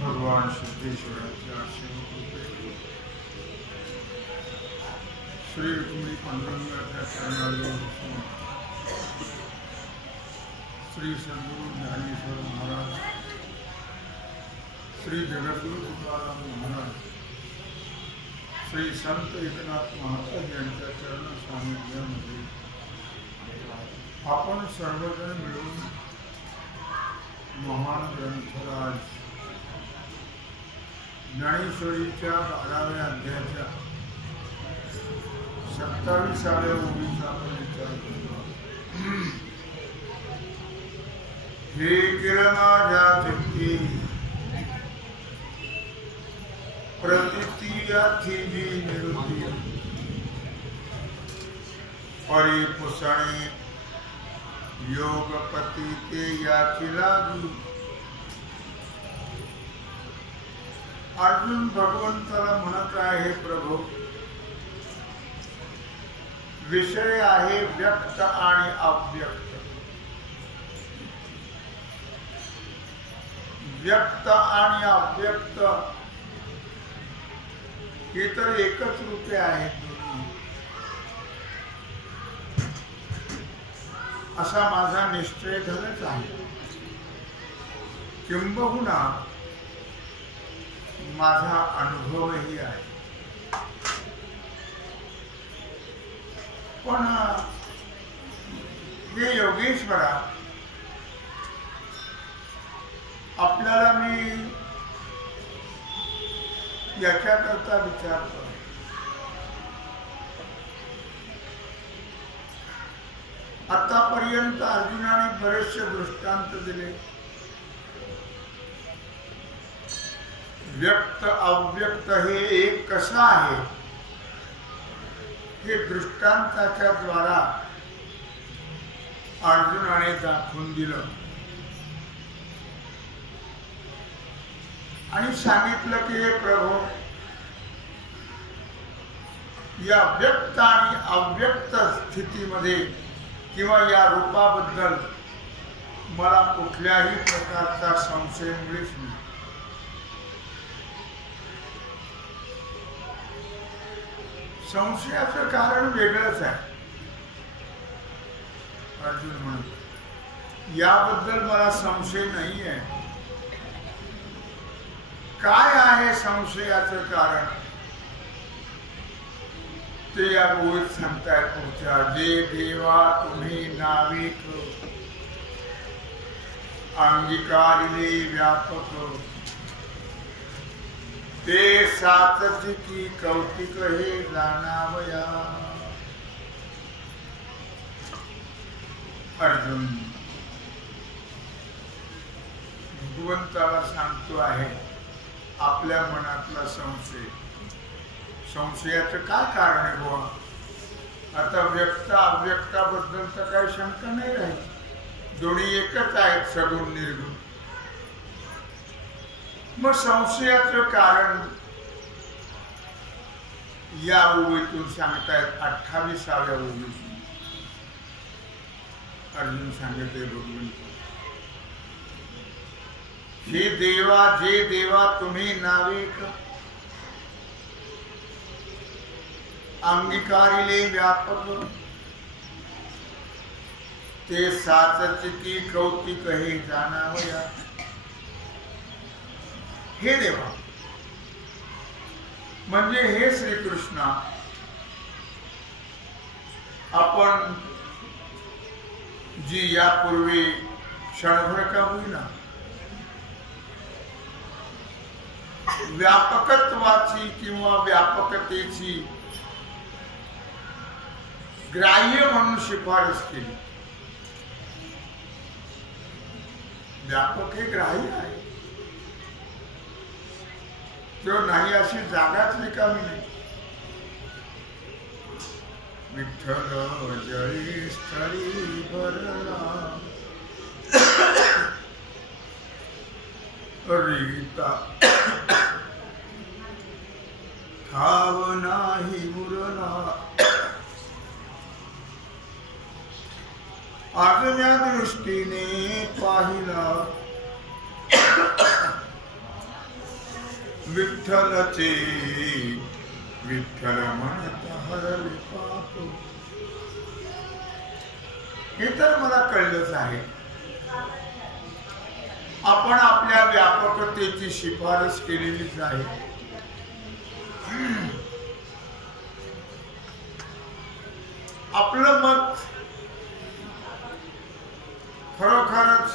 भगवान सिद्धेश्वराच्या शिवकृपेने श्री रुक्मिणी पांडुरंगाच्या चरणाला बसून श्री सद्गुरु ज्ञानेश्वर महाराज, श्री जगद्गुरु तुकाराम महाराज, श्री संत एकनाथ महाराज यांच्या चरण सानिध्यामध्ये आपण सर्वजण मिळून महान ग्रंथराज ज्ञानेश्वरीच्या 12व्या अध्यायाच्या 27व्या ओळीचा आपण विचार करतो. हे किरणाच्या चित्ती प्रतितीयाची जी निवृत्ती परिपुषणे योगपती ते याची लागी. अर्जुन भगवंताला म्हणत आहे, प्रभू विषय आहे व्यक्त आणि अव्यक्त. व्यक्त आणि अव्यक्त ही तर एकच रूपे आहेत. असा माझा निश्चय झालाच आहे. किंबहुना माझा अनुभवही आहे. पण हे योगेश्वरा, आपल्याला मी याच्याकरता विचारतो. आतापर्यंत अर्जुनाने बरेचसे दृष्टांत दिले. व्यक्त अव्यक्त हे एक कसं आहे हे दृष्टांताच्या द्वारा अर्जुनाने दाखवून दिलं आणि सांगितलं की हे प्रभू, या व्यक्त आणि अव्यक्त स्थितीमध्ये किंवा या रूपाबद्दल मला कुठल्याही प्रकारचा संशय मुळीच नाही. संशयाचं कारण वेगळंच आहे. अर्जुन म्हणतो, याबद्दल मला संशय नाही आहे. काय आहे संशयाचं कारण ते या ओळीत सांगताय पुढच्या. जे देवा तुम्ही नाविक अंगीकारिले व्यापक, ते सातची की कौतिक हे जाणावया. अर्जुन भगवंताला सांगतो आहे आपल्या मनातला संशय. संशयाचं काय कारण आहे बुवा? आता व्यक्त अव्यक्ताबद्दल तर काही शंका नाही राहील. दोन्ही एकच आहेत, सगुण निर्गुण. मग संशयाचं कारण या ओळीतून सांगतायत. 28व्या ओळीतून अर्जुन सांगते, भगवंत हे देवा, जे देवा तुम्ही नाविक अंगीकारिले व्यापक, ते सातच की कौतिक हे जाणावया. हे देवा म्हणजे हे श्रीकृष्णा, आपण जी यापूर्वी क्षणभर का होईना व्यापकत्वाची किंवा व्यापकतेची ग्राह्य म्हणून शिफारस केली. व्यापक हे ग्राह्य आहे, तो नाही अशी जागाच रिकामी नाही. विठ्ठल जळी स्थळी भरला रीता ठाव नाही उरला. आजच्या दृष्टीने पाहिला विठ्ठलचे विठ्ठल म्हणत हरले पाप. हे तर मला कळलंच आहे. आपण आपल्या व्यापकतेची शिफारस केलेलीच आहे. आपलं मत खरोखरच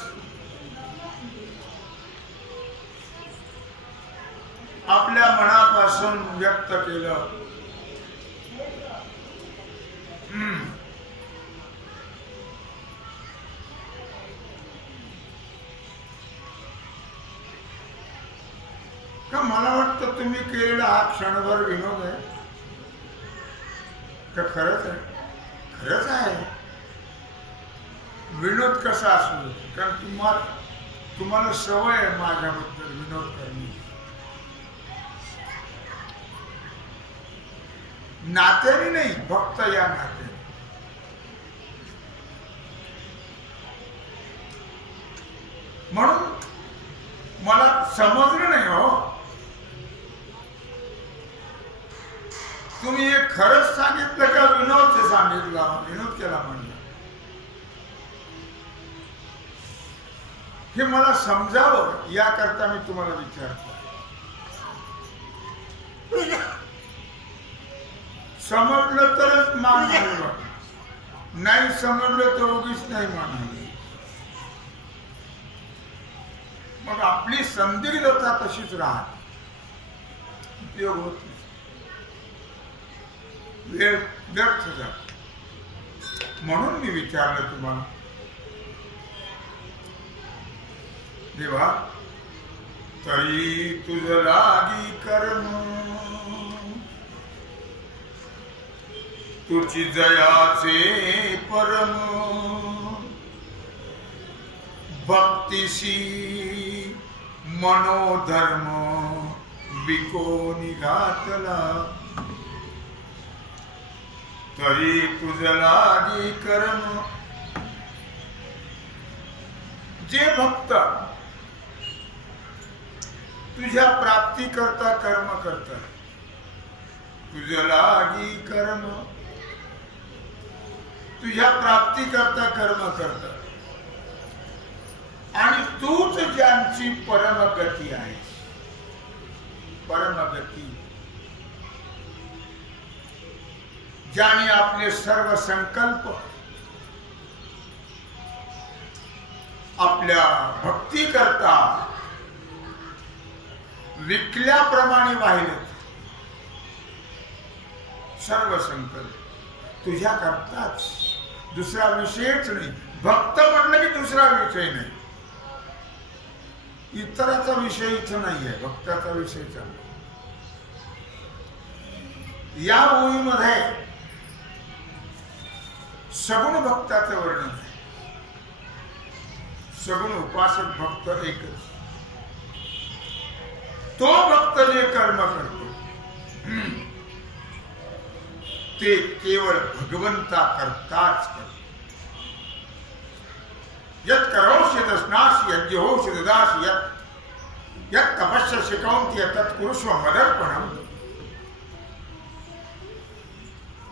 आपल्या मनापासून व्यक्त केलं का मला वाटतं तुम्ही केलेला हा क्षणभर विनोद आहे का खरंच आहे? खरंच आहे. विनोद कसा असू, कारण तुम्हाला सवय आहे माझ्याबद्दल विनोद करण्याची. नात्याने नाही, भक्त या नात्याने. म्हणून मला समजलं नाही हो, तुम्ही हे खरंच सांगितलं का विनोद सांगितलं, विनोद केला म्हणलं. हे मला समजावं याकरता मी तुम्हाला विचारतो. समजलं तरच मान हलवा, नाही समजलं तर उगीच नाही मान हलवा. मग आपली संदिग्धता तशीच राहते, उपयोग होत नाही, वेळ व्यर्थ जातो. म्हणून मी विचारलं तुम्हाला, देवा तरी तुझ लागी कर्म, तुझी जयाचे परम, भक्तिशी मनोधर्म विकोनी घातला. तरी तुझ लागी कर्म, जे भक्त तुझ्या प्राप्ती करता कर्म करतात, तुझ लागी कर्म, तुझ्या प्राप्ती करता कर्म करतात, आणि तूच ज्यांची परमगती आहे. परमगती ज्याने आपले सर्व संकल्प आपल्या भक्ती करता विकल्याप्रमाणे वाहिले. सर्व संकल्प तुझ्या करताच, दुसरा विषयच नाही. भक्त म्हणलं की दुसरा विषय नाही, इतराचा विषय इथं नाही आहे, भक्ताचा विषय चालला. या ओळीमध्ये सगुण भक्ताचं वर्णन आहे. सगुण उपासक भक्त एकच. तो भक्त जे कर्म करतो ते केवळ भगवंता करताच करतो. यत् करोषि तस्नासि यज्ञोषि ददासि यत् तपस्य शिकवन्ति तत् कुरुष्व मदर्पणम.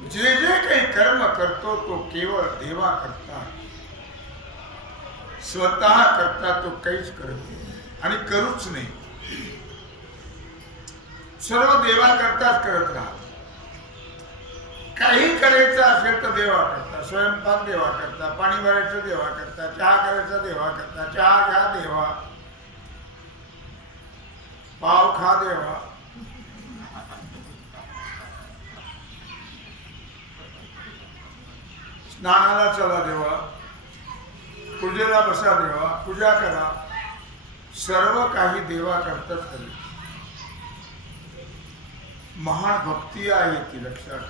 जे जे काही कर्म करतो तो केवळ देवा करता, स्वतः करता तो काहीच करत नाही आणि करूच नाही. सर्व देवा करताच करत राहा. काही करायचं असेल तर देवा करता, स्वयंपाक देवा करता, पाणी भरायचं देवा करता, चहा करायचा देवा करता, चहा घ्या देवा, पाव खा देवा, स्नानाला चला देवा, पूजेला बसा देवा, पूजा करा, सर्व काही देवा करताच करेल. महान भक्ती आहे ती लक्षात.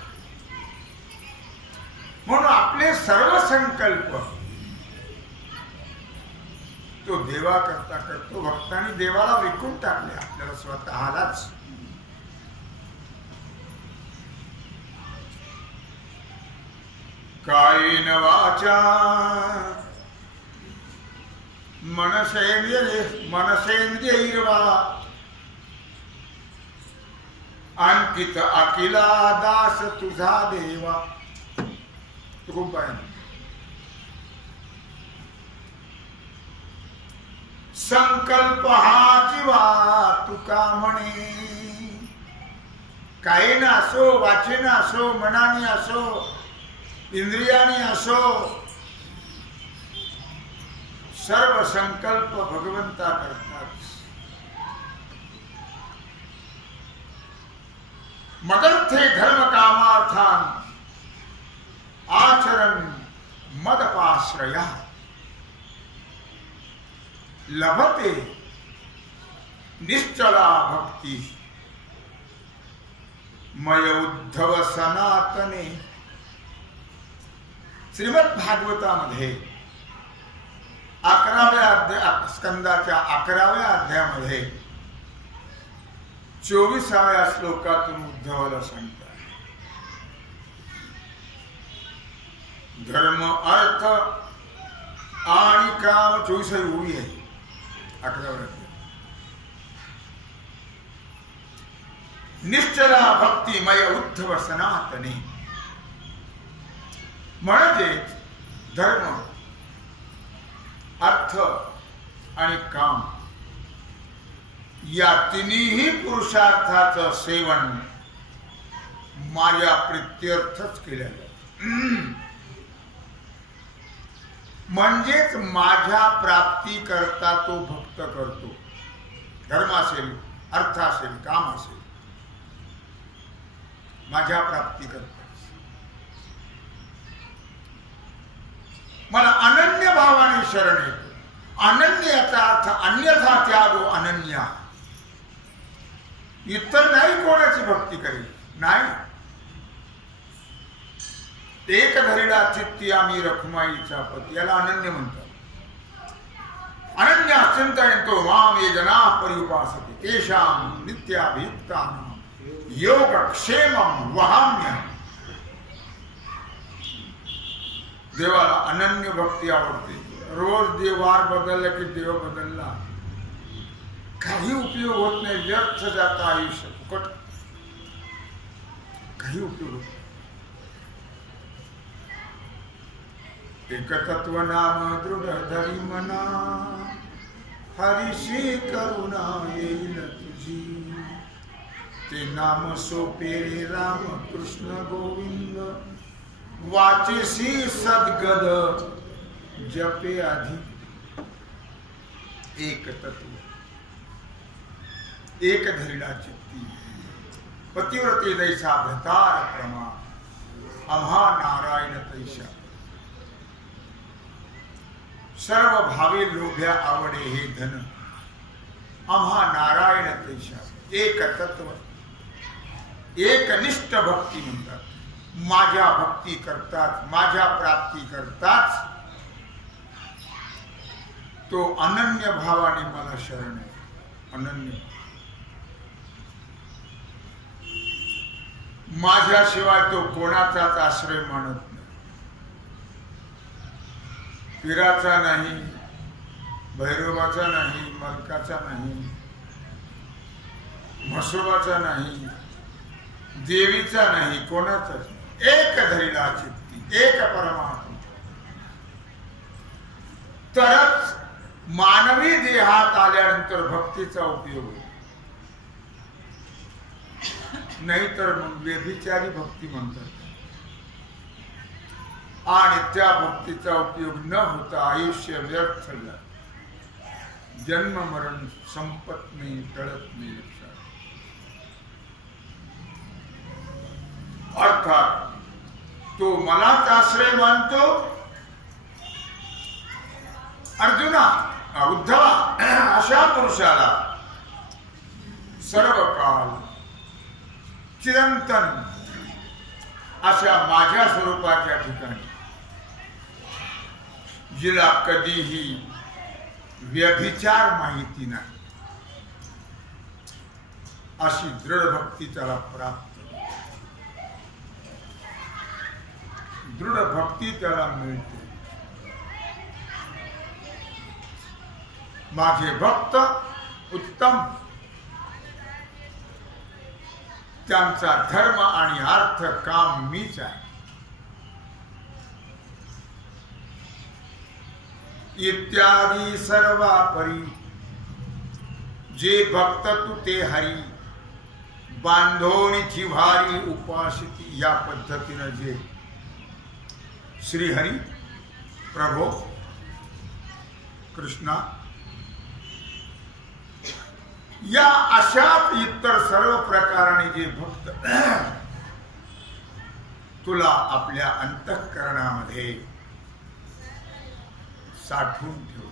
म्हणून आपले सर्व संकल्प तो देवा करता करतो. भक्तांनी देवाला विकून टाकले आपल्याला स्वतःलाच. कायेन वाचा मनसेंद्रियैर्वा अंकित अखिला दास तुझा देवा. संकल्प हा जीवा तुका म्हणे. कायेन असो, वाचेन असो, मनाने असो, इंद्रियाने असो, सर्व संकल्प भगवंता करतात. मदर्थे धर्म कामार्थान आचरण मदपाश्रया लभते निश्चला भक्ती मय उद्धव सनातने. श्रीमद भागवतामध्ये 11व्या स्कंदाच्या 11व्या अध्यायामध्ये 24व्या श्लोकातून उद्धवाला सांगतात, धर्म अर्थ आणि काम. 24वी ओळी आहे 11व्या. निश्चला भक्तिमय उद्धव सनातने. म्हणजेच धर्म, अर्थ आणि काम या तिन्ही पुरुषार्थाचं सेवन माझ्या प्रित्यर्थच केलं जातं. म्हणजेच माझ्या प्राप्ती करता तो भक्त करतो. धर्म असेल, अर्थ असेल, काम असेल, माझ्या प्राप्ती करता. मला अनन्य भावाने शरण येतो. अनन्य याचा अर्थ अन्यथा त्यागो अनन्या. इतर नाही कोणाची भक्ती करेल, नाही. एक धरीला चित्ती आम्ही रखुमाईचा पती, याला अनन्य म्हणतात. अनन्य चिंतयन्तो माम ये जना पर्युपासते तेषां नित्याभियुक्तानां योगक्षेमं वहाम्यहम्. देवाला अनन्य भक्ती आवडते. रोज देवार बदलला की देव बदलला काही उपयोग होत नाही. व्यर्थ जातं आयुष्य, फुकट, काही उपयोग होत. एकतत्व नाम दृढ धरी मना, हरिशी करुणा येईल तुझी. ते नाम सोपे राम कृष्ण गोविंद, वाचेसी सद्गद जपे आधी. एक तत्व, एक धरीला चित्ती, पतिव्रते दैसा भ्रतार प्रमा, आम्हा नारायण तैसा. सर्व भावे लोभ्या आवडे हे धन, आम्हा नारायण तैसा. एक तत्व, एकनिष्ठ भक्ती म्हणतात. माझ्या भक्ती करतात, माझ्या प्राप्ती करताच तो अनन्य भावाने मला शरण आहे. अनन्य, माझ्याशिवाय तो कोणाचाच आश्रय मानत नाही. पीराचा नाही, भैरवाचा नाही, मलकाचा नाही, म्हसोबाचा नाही, देवीचा नाही, कोणाचाच. एक धरीला चित्ती, एक परमात्मा. तरच मानवी देहात आल्यानंतर भक्तीचा उपयोग होतो. नाहीतर मग व्यभिचारी भक्ती म्हणतात. आणि त्या भक्तीचा उपयोग न होता आयुष्य व्यर्थ झालं. जन्म मरण संपत नाही, टळत नाही. लक्षात. अर्थात तो मलाच आश्रय मानतो. अर्जुना, उद्धवा, अशा पुरुषाला सर्व काल चिरंतन अशा माझ्या स्वरूपाच्या ठिकाणी, जिला कधीही व्यभिचार माहिती नाही, अशी दृढ भक्ती त्याला प्राप्त, दृढ भक्ती त्याला मिळते. माझे भक्त उत्तम, त्यांचा धर्म आणि अर्थ काम मीच आहे. इत्यादी सर्वापरी जे भक्त तू ते हरी, बांधोनी जिव्हारी उपासिती. या पद्धतीने जे श्रीहरी प्रभो कृष्णा या अशाच इतर सर्व प्रकाराने जे भक्त तुला आपल्या अंतःकरणामध्ये साठवून ठेव,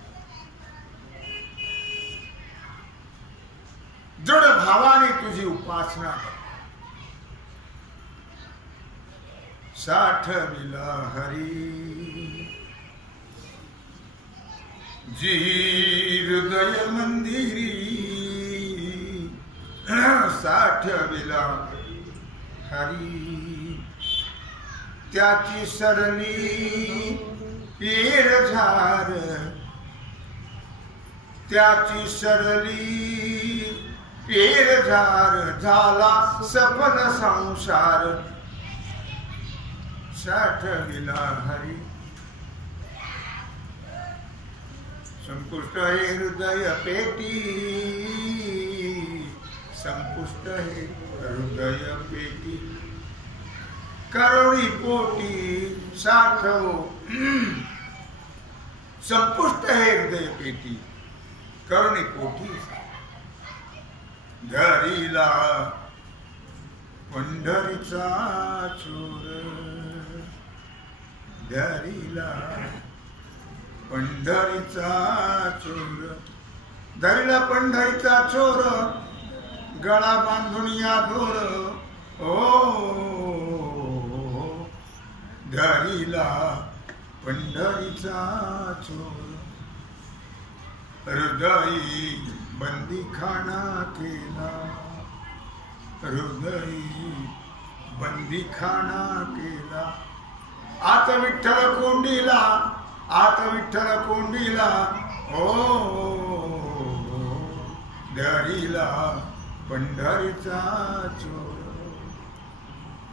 दृढ भावाने तुझी उपासना कर. साठविला हरी जी हृदय मंदिरी, साठविला हरी त्याची सरली पेर झार, त्याची सरली पेर झार, झाला सफल संसार. साठविला हरी संपुष्ट हे हृदय पेटी, संपुष्ट हे हृदय पेटी. करोडी पोटी साठव, संपुष्ट हे हृदय पेटी, करुणी पोटी. धरीला पंढरीचा चोर, धरीला पंढरीचा चोर, धरीला पंढरीचा चोर, गळा बांधून या दोर. ओ धरीला पंढरीचा चोर, हृदयी बंदीखाना केला, हृदयी बंदीखाना केला. आत विठ्ठल कोंडीला, आत विठ्ठल कोंडीला. ओ धरीला पंढरीचा चोर,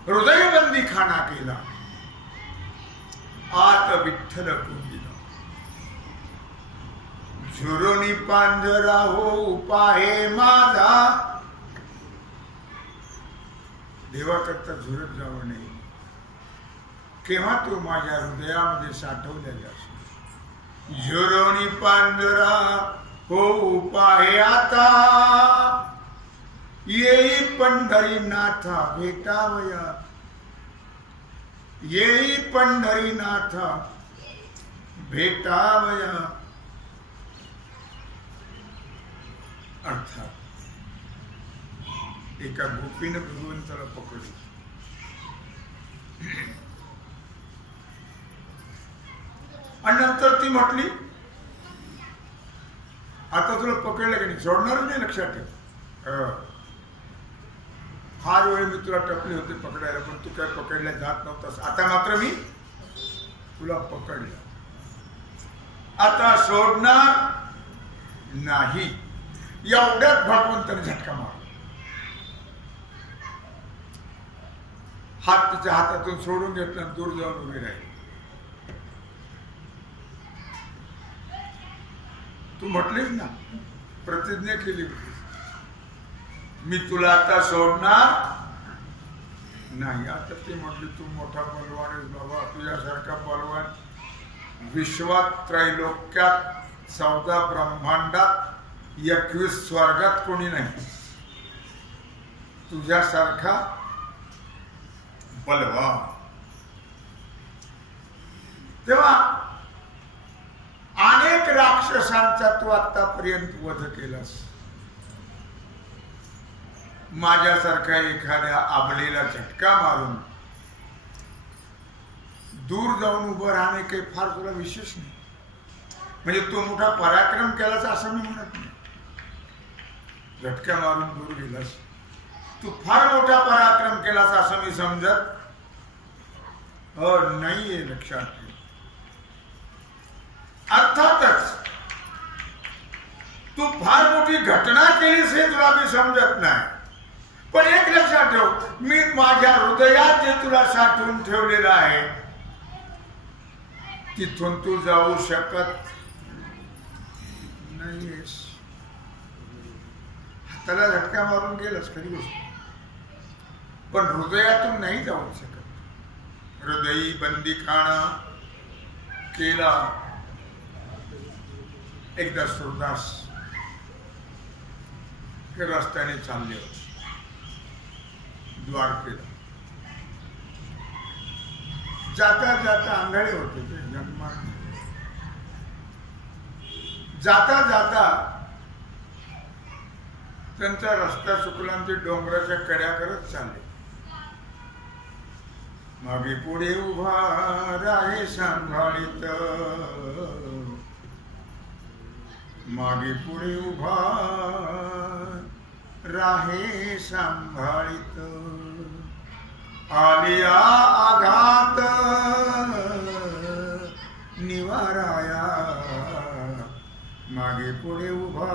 हृदय बंदीखाना केला, आत विठ्ठल कोंडीला. झुरुनी पांढरा हो उपाहे माझा, देवाकरता झुरत जावं नाही. केव्हा तू माझ्या हृदयामध्ये साठवलेला असतो. झुरुनी पांढरा हो उपाहे आता, येई पंढरीनाथा भेटावया, येई पंढरीनाथा भेटावया. अर्थात एका गोपीने भगवंताला पकडलं. आणि नंतर ती म्हटली, आता तुला पकडलं की नाही, सोडणार नाही. लक्षात ठेव, फार वेळ मी तुला टपले होते पकडायला, पण तू काय पकडल्या जात नव्हतास. आता मात्र मी तुला पकडलं, आता सोडणार नाही. एवढ्यात भगवंताने झटका मारला. हात तिच्या हातातून सोडून घेतला, दूर जाऊन उभे राहिले. तू म्हटलीस ना, प्रतिज्ञा केली होती, मी तुला आता सोडणार नाही. आता ती म्हटली, तू मोठा बलवान आहेस बाबा, तुझ्यासारखा बलवान विश्वात त्रैलोक्यात 14 ब्रह्मांडात 21 स्वर्गात कोणी नाही तुझ्यासारखा बलवान. तेव्हा अनेक राक्षसांचा तू आतापर्यंत वध केलास. माझ्यासारख्या एखाद्या आबलेला झटका मारून दूर जाऊन उभं राहणे काही फार तुला विशेष नाही. म्हणजे तू मोठा पराक्रम केलास असं मी म्हणत नाही. झटका मारून दूर गेलास, तू फार मोठा पराक्रम केलास असं मी समजत नाहीये. लक्षात ठेव. अर्थातच तू फार मोठी घटना केलीस हे तुला मी समजत नाही. पण एक लक्षात ठेव, मी माझ्या हृदयात जे तुला साठवून ठेवलेलं आहे तिथून तू जाऊ शकत नाहीयेस. हाताला झटका मारून गेलास खरी गोष्ट, पण हृदयातून नाही जाऊ शकत. हृदयी बंदीखाना केला. एकदा सुरदास हे रस्त्याने चालले होते द्वारकेला. जाता जाता आंधळे होते ते जन्मात. जाता जाता त्यांचा रस्ता चुकला आणि ते डोंगराच्या कड्या करत चालले. मागे पुढे उभा राहे सांभाळीत, मागे पुढे उभा राहे सांभाळीत. आलिया आघात निवाराया, मागे पुढे उभा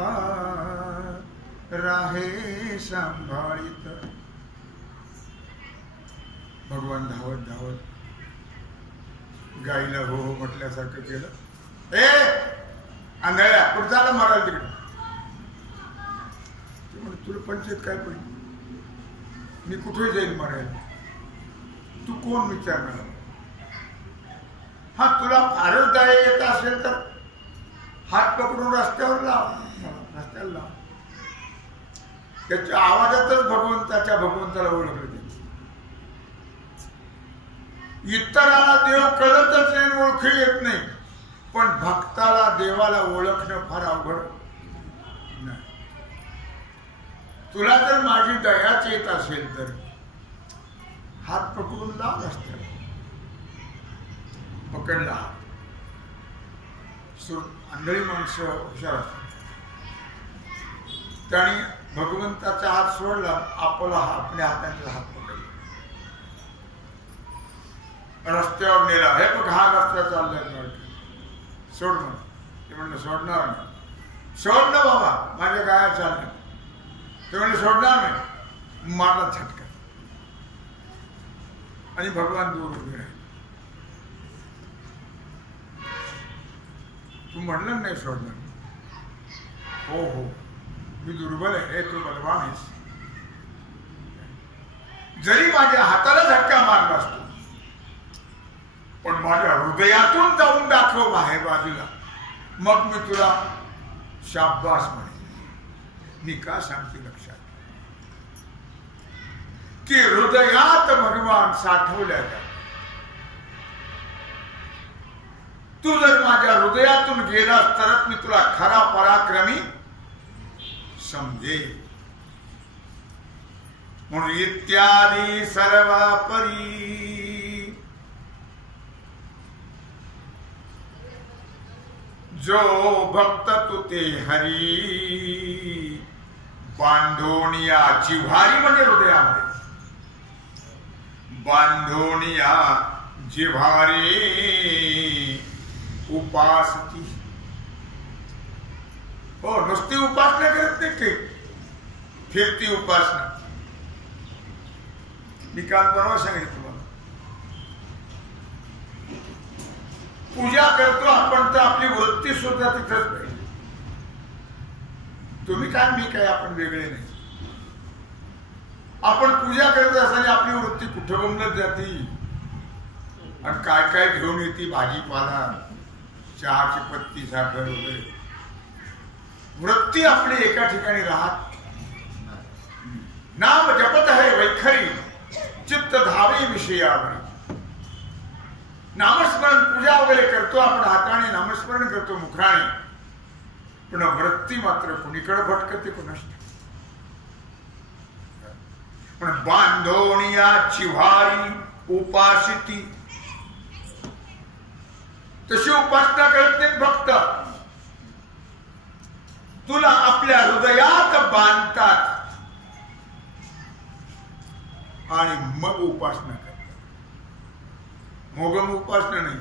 राहे सांभाळीत. भगवान धावत धावत गाईला हो हो म्हटल्यासारखं केलं. ए आंधळ्या कुठं झालं मारायला तिकडे. ते म्हणजे तुला पंचायत काय पडली, मी कुठे जाईल मारायला, तू कोण विचारणार. हा तुला फारच दया येत असेल तर हात पकडून रस्त्यावर लाव, रस्त्याला लाव. त्याच्या आवाजातच भगवंताला ओळखलं. इतराला देव कळतच नाही, ओळखू येत नाही, पण भक्ताला देवाला ओळखणं फार अवघड नाही. तुला जर माझी दयाच येत असेल तर हात पकडून लाव रस्त्याला. पकडला हात. आंधळी माणसं हुशार असतात. त्याने भगवंताचा हात सोडला, आपला आपल्या हाताचा हात पकडला, रस्त्यावर नेला. हे बघ हा रस्ता चाललाय, सोड मग. ते म्हणलं सोडणार नाही. सोड ना बाबा, माझ्या गाया चालल्या. ते म्हणलं सोडणार नाही. मारला झटका आणि भगवान दूर उभे राहिले. तू म्हणलं नाही सोडणार. हो हो मी दुर्बल आहे, तू बलवान आहेस. जरी माझ्या हाताला झटका मारला असतो, पण माझ्या हृदयातून जाऊन दाखव बाहेर बाजूला, मग मी तुला शाबास म्हणेन. मी का सांगते लक्षात, की हृदयात भगवान साठवल्या जातात. तू जर माझ्या हृदयातून गेलास तरच मी तुला खरा पराक्रमी समजेल. म्हणून इत्यादी सर्वापरी जो भक्त तू ते हरी, बांधोनिया जिव्हारी म्हणजे हृदयामध्ये, बांधोनिया जिव्हारी उपासती. हो नुसती उपासना करत नाही, की फिरती उपासना. मी काल परवा सांगितलं तुम्हाला, पूजा करतो आपण तर आपली वृत्ती सुद्धा तिथंच पाहिजे. तुम्ही काय मी काय आपण वेगळे नाही. आपण पूजा करत असताना आपली वृत्ती कुठं गमलत जाती आणि काय काय घेऊन येते, भाजीपाला, चहाची पत्ती, साखर वगैरे. वृत्ती आपली एका ठिकाणी राहत. नाम जपत है वैखरी चित्त धावे विषयावरी. नामस्मरण पूजा वगैरे करतो आपण, हाताने नामस्मरण करतो मुखाने, पण वृत्ती मात्र कुणीकडे भटकते कुणास. पण बांधोनिया चिव्हारी उपासिती, तशी उपासना करत नाहीत भक्त. तुला आपल्या हृदयात बांधतात आणि मग उपासना करतात. मोगम उपासना नाही,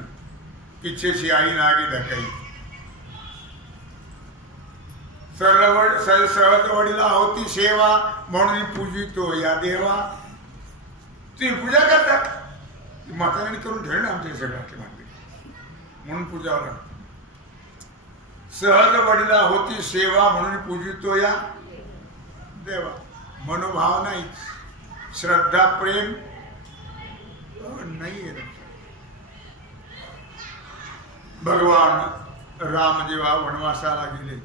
पीछे से आई नागी ढकाई. सहज वडीला होती सेवा म्हणून पूजितो या देवा. तुम्ही पूजा करता, म्हाताऱ्याने करून ठेवलं ना आमच्या सगळ्याचे मागे म्हणून पूजा. सहज वडीला होती सेवा म्हणून पूजितो या देवा. मनोभाव नाही, श्रद्धा प्रेम नाही. भगवान राम जेव्हा वनवासाला गेले,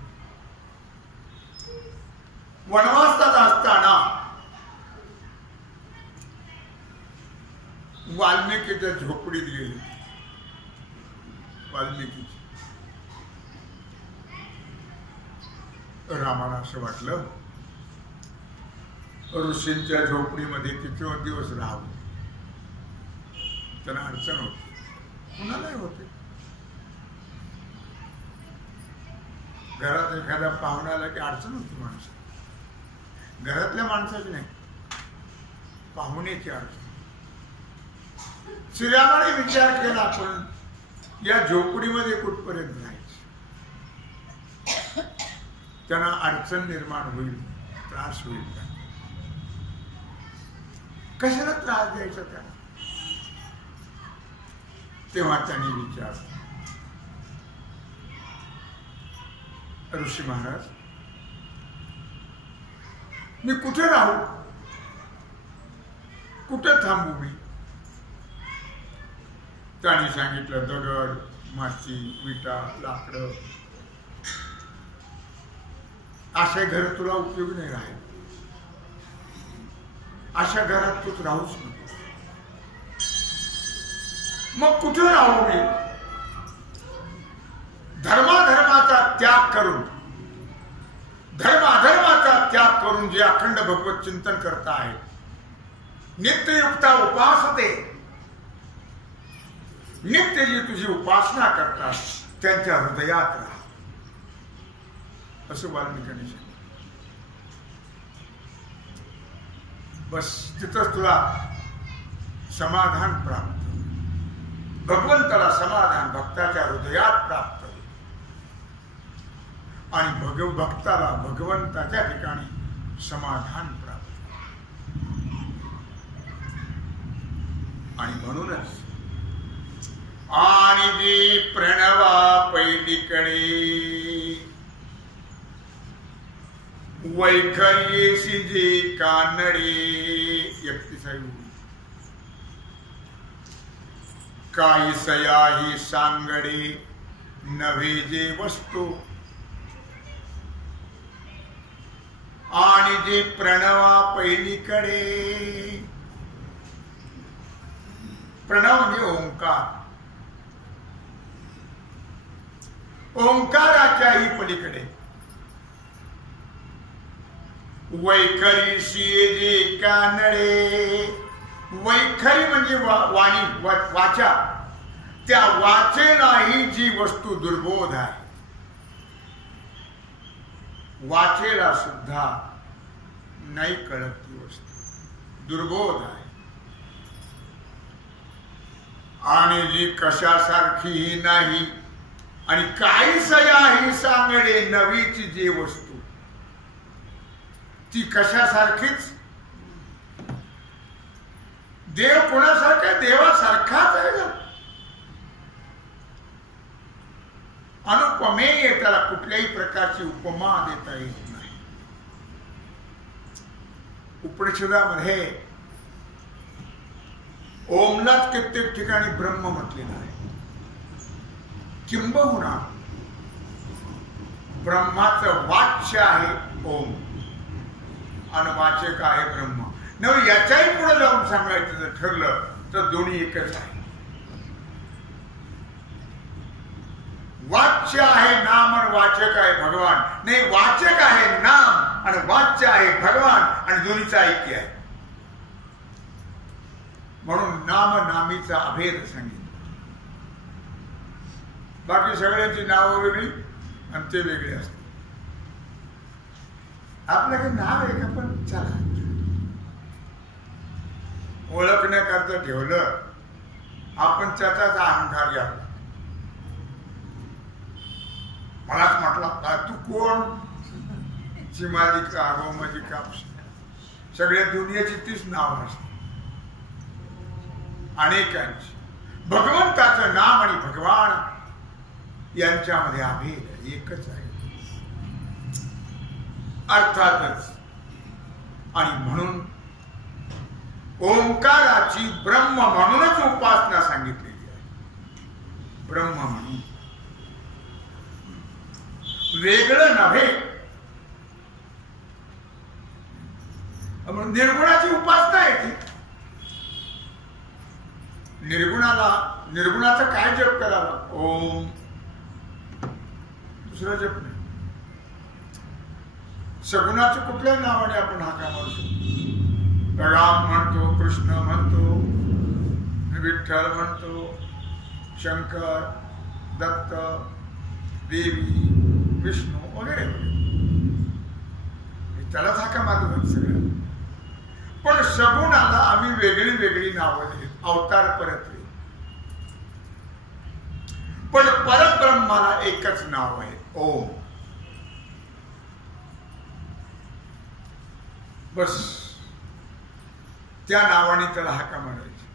वनवासात असताना वाल्मिकीच्या झोपडीत गेले. वाल्मिकी रामाला असं वाटलं ऋषींच्या झोपडीमध्ये किती दिवस राहावं. त्यांना अडचण होती, कुणालाही होते. घरात एखादा पाहुणा आला की अडचण होती माणसं. घरातल्या माणसाची नाही, पाहुण्याची अडचण. श्रीरामाने विचार केला आपण या झोपडीमध्ये कुठपर्यंत राहायचं. त्यांना अडचण निर्माण होईल, त्रास होईल का, कशाला त्रास द्यायचा त्यांना. तेव्हा त्यांनी विचार, ऋषी महाराज मी कुठे राहू, कुठे थांबू मी. त्यांनी सांगितलं दगड, माती, विटा, लाकडं असे घर तुला उपयोग नाही राहील. अशा घरात तूच राहूच नको. मग कुठे राहू मी. धर्माधर्माचा त्याग करून, धर्माधर्माचा त्याग करून जे अखंड भगवत चिंतन करता आहे, नित्ययुक्ता उपासते, नित्य जी तुझी उपासना करतात त्यांच्या हृदयात राहा, असं वाल्मिकांनी सांगितलं. बस तिथंच तुला समाधान प्राप्त, भगवंताला समाधान भक्ताच्या हृदयात प्राप्त आणि भक्ताला भगवंताच्या ठिकाणी समाधान प्राप्त. आणि म्हणूनच आणि जी प्रणवा पैलीकडे वैखर्येशी जे कानडे 31 काही सयाही सांगडे नव्हे जे वस्तू आणि जे प्रणवा पहिलीकडे. प्रणव म्हणजे ओंकार, ओंकाराच्याही पलीकडे. वैखरीशी जे कानडे, वैखरी म्हणजे वाणी, वाचा. त्या वाचेलाही जी वस्तू दुर्बोध आहे, वाचेला सुद्धा नाही कळत ती वस्तू, दुर्बोध आहे. आणि जी कशासारखीही नाही आणि काही सयाही सांगडे नवीची जी वस्तू, ती कशासारखीच. देव कोणासारखा, देवासारखाच आहे ना. अनुपमेय, त्याला कुठल्याही प्रकारची उपमा देता येत नाही. उपनिषदामध्ये ओमलाच कित्येक ठिकाणी ब्रह्म म्हटलेलं आहे. किंबहुना ब्रह्माचं वाच्य आहे ओम आणि वाचक आहे ब्रह्म. न याच्याही पुढे जाऊन सांगायचं जर ठरलं तर दोन्ही एकच आहे. वाच्य आहे नाम आणि वाचक आहे भगवान. नाही, वाचक आहे नाम आणि वाच्य आहे भगवान आणि दोन्हीचा ऐक्य आहे. म्हणून नाम नामीचा अभेद सांगितलं. बाकी सगळ्यांची नावं वेगळी आणि ते वेगळे असतात. आपल्याकडे नाव आहे का पण चला ओळखण्याकरता ठेवलं आपण त्याचाच अहंकार घ्यावा. मलाच म्हटला तू कोण, चिमाजी का गोमाजी का, सगळ्या दुनियाची तीच नाव असते अनेकांची. भगवंताचं नाम आणि भगवान यांच्यामध्ये अभेद एकच आहे अर्थातच. आणि म्हणून ओंकाराची ब्रह्म म्हणूनच उपासना सांगितलेली आहे. ब्रह्म म्हणून वेगळं नव्हे. म्हणून निर्गुणाची उपासना आहे ती. निर्गुणाचा काय जप करावा? ओम, दुसरा जप नाही. सगुणाचं कुठल्या नावाने आपण हाका मारू शकतो? राम म्हणतो, कृष्ण म्हणतो, विठ्ठल म्हणतो, शंकर, दत्त, देवी, विष्णू वगैरे त्यालाच हाका मारतो सगळं. पण सगुणाला आम्ही वेगळी वेगळी नावं दिली. अवतार परत, पण परब्रह्माला एकच नाव आहे ओम. बस त्या नावाने त्याला हाका मारायची.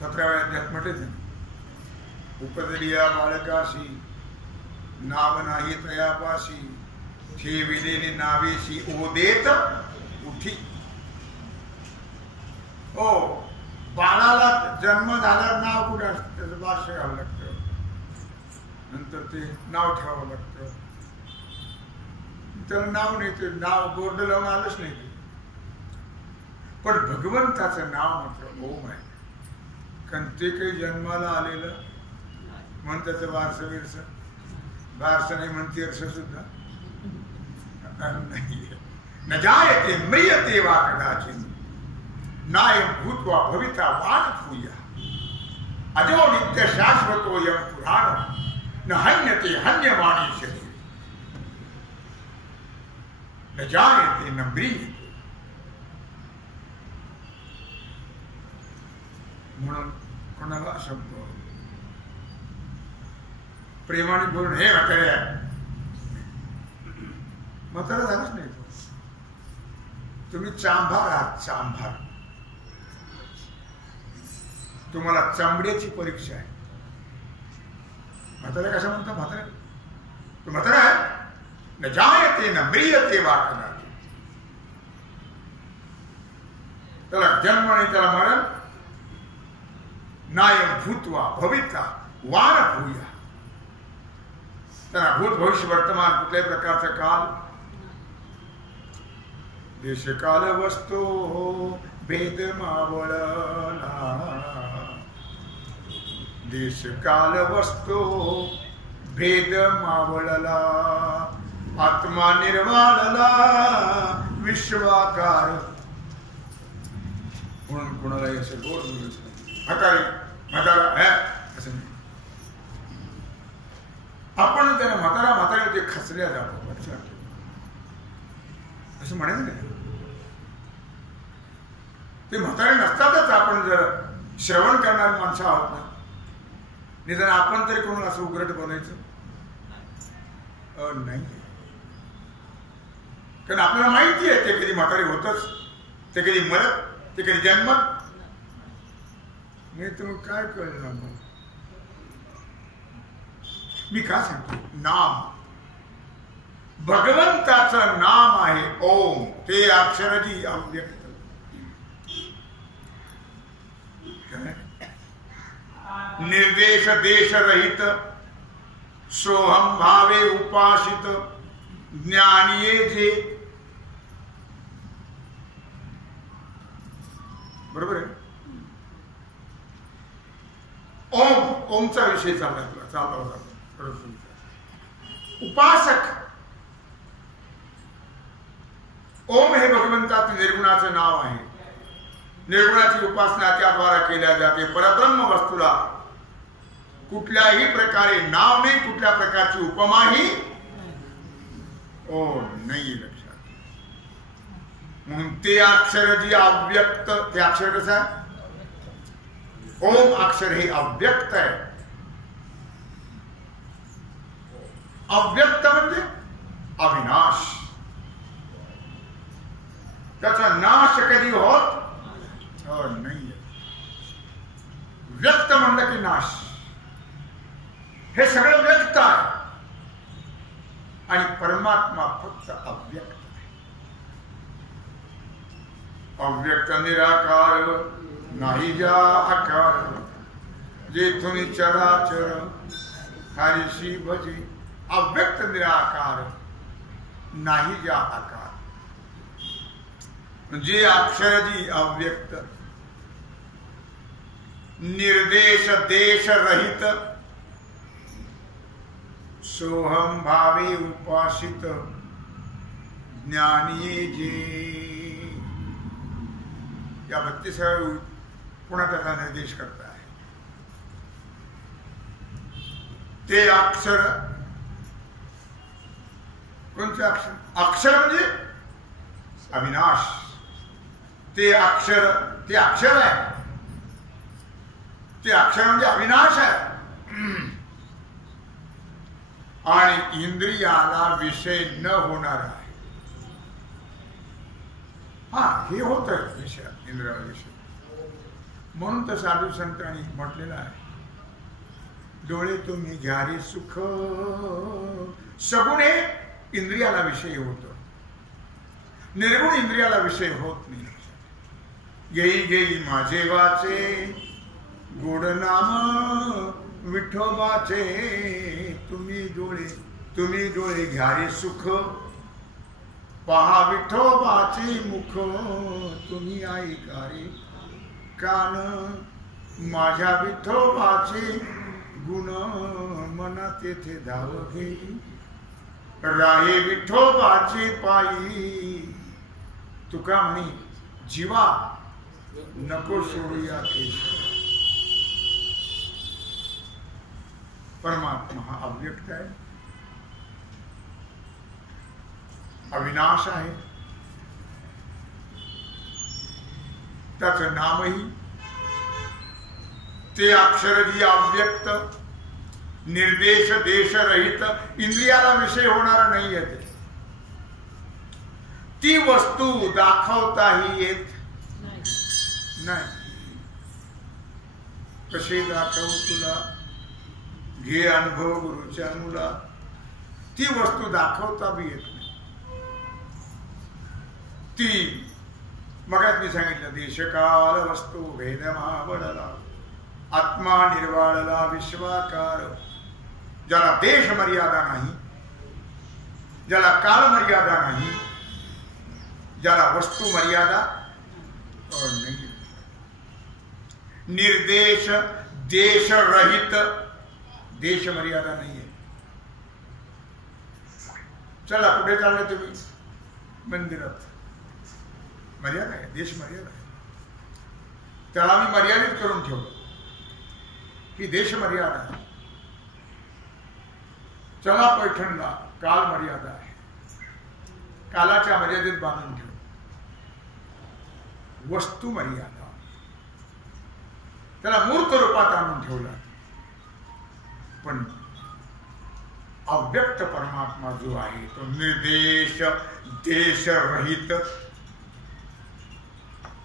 17व्या अध्यायात म्हटले ना, उपदरिया बालकाशी नाव नाही तयापाशी, ठेविलेली नावेशी ओदेत उठी. हो, बाळाला जन्म झाल्यावर नाव कुठे असतं? त्याचं भाष्य घ्यावं लागतं, नंतर ते नाव ठेवावं लागतं. त्याला नाव नाही, ते नाव बोर्ड लावून आलंच नाही ते. पण भगवंताचं नाव मात्र ओम आहे. कारण ते काही जन्माला आलेलं म्हणून त्याचं बारसं नाही म्हणते अर्थ सुद्धा नाही. न जायते म्रियते वा कदाचित, नायम भूत्वा भविता वान भूया, अजो नित्य शाश्वतो यम पुराण, न हन्यते हन्यवाणी शरीर, न जायते न म्रियते. म्हणून कोणाला शब्द प्रेमाने बोलून हे म्हाताऱ्या, म्हातारा झालंच नाही. तुम्ही चांभार आहात, चांभार. तुम्हाला चांबड्याची परीक्षा आहे. म्हातारा कशा म्हणता? म्हातारा तू म्हातारा आहे. न जायते न म्रियते वा कदाचित. त्याला जन्म आणि त्याला मरण. नायम भूत्वा भविता वान भूया. त्यांना भूत भविष्य वर्तमान कुठल्याही प्रकारचा काल, देश काल वस्तू भेद मावळला, देश काल वस्तू भेद मावळला, आत्मा निर्वाळला विश्वाकार. म्हणून कोणालाही असं गोड म्हातारा असं नाही. आपण त्याला म्हातारा ते खचल्या जातो असं म्हणायचं नाही. ते म्हातारे नसतातच आपण जर श्रवण करणारी माणसं आहोत ना. निदान आपण तरी कोणाला असं उघडट बनायचं नाही. कारण आपल्याला माहिती आहे ते कधी म्हातारे होतच, ते कधी मरत, ते कधी जन्मत नाही. तर मग काय कळलं आम्हाला? मी काय सांगतो? नाम, भगवंताचं नाम आहे ओम. ते अक्षरजी अव्यक्त. निर्देश देश रहित सोहम भावे उपासित ज्ञानिये जे. बरोबर आहे. ओम, ओमचा विषय चालला होता. उपासक. ओम हे भगवंताचं निर्गुणाचं नाव आहे. निर्गुणाची उपासना त्याद्वारा केल्या जाते. परब्रह्म वस्तूला कुठल्याही प्रकारे नाव नाही, कुठल्या प्रकारची उपमाही नाही लक्षात. म्हणून ते अक्षर जी अव्यक्त, ते अक्षर कसं आहे? ओम अक्षर हे अव्यक्त आहे. अव्यक्त म्हणजे अविनाश. त्याचा नाश कधी होत नाही. व्यक्त म्हणलं की नाश. हे सगळं व्यक्त आहे आणि परमात्मा फक्त अव्यक्त आहे. अव्यक्त निराकार नाही ज्या आकार, जेथून चराचर हरिशी भजे. अव्यक्त निराकार नाही ज्या आकार. जे अक्षर जी अव्यक्त, निर्देश देश रहित, सोहम भावे उपासित ज्ञानिये जे. या 32 पुन्हा त्याचा निर्देश करता आहे. ते अक्षर, कोणते अक्षर? अक्षर म्हणजे अविनाश. ते अक्षर, ते अक्षर आहे. ते अक्षर म्हणजे अविनाश आहे. आणि इंद्रियाला विषय न होणार आहे. हे होत आहे विषय, इंद्रियाला विषय. म्हणून तर साधू संतांनी म्हटलेलं आहे, डोळे तुम्ही घ्या रे सुख. सगुण हे इंद्रियाला विषय होतो, निर्गुण इंद्रियाला विषय होत नाही. घेई घेई माझे वाचे, गोड नाम विठोबाचे. तुम्ही डोळे घ्या रे सुख, पहा विठोबाचे मुख. तुम्ही ऐका रे कान, माझ्या विठोबाचे गुण. मना तेथे धाव घेई, राहे विठोबाचे पायी. तुका म्हणी जीवा नको सोडूया केश. परमात्मा हा अव्यक्त आहे, अविनाश आहे. त्याचं नामही ते अक्षर जी अव्यक्त, निर्देश देश रहित, इंद्रियाला विषय होणार नाही आहे. ती वस्तू दाखवताही येत नाही. कसे दाखवू तुला, घे अनुभव गुरुच्या मुला. ती वस्तू दाखवता बी येत नाही. ती मगात मी सांगितलं, देशकाल वस्तू भेद महाबळला, आत्मा निर्वाळला विश्वाकार. ज्याला देश मर्यादा नाही, ज्याला काल मर्यादा नाही, ज्याला वस्तू मर्यादा नाही. निर्देश देश रहित, देश मर्यादा नाहीये. चला पुढे चालले तुम्ही मंदिरात, मर्यादा आहे, देश मर्यादा आहे. त्याला मी मर्यादित करून ठेवलं की देश मर्यादा आहे. चला पैठणला, काल मर्यादा आहे. कालाच्या मर्यादेत बांधून ठेव. वस्तू मर्यादा, त्याला मूर्त रूपात आणून ठेवला. पण अव्यक्त परमात्मा जो आहे तो निर्देश देश रहित.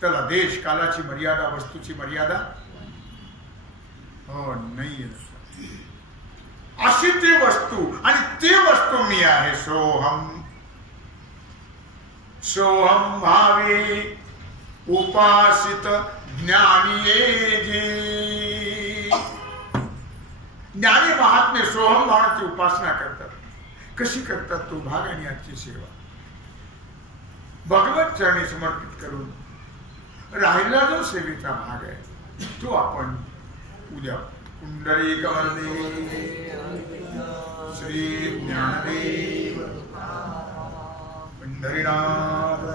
त्याला देश कालाची मर्यादा, वस्तूची मर्यादा नाही. अशी ती वस्तू, आणि ती वस्तू मी आहे. सोहम, सोहम भावे उपासित ज्ञानिये जे. ज्ञानी महात्मे सोहम भावनाची उपासना करतात. कशी करतात तो भाग आणि आजची सेवा भगवत चरणी समर्पित करून राहिला जो सेवेचा भाग आहे तो आपण उद्या पुंडरीकवरदे श्री ज्ञानदेव पंढरीनाथ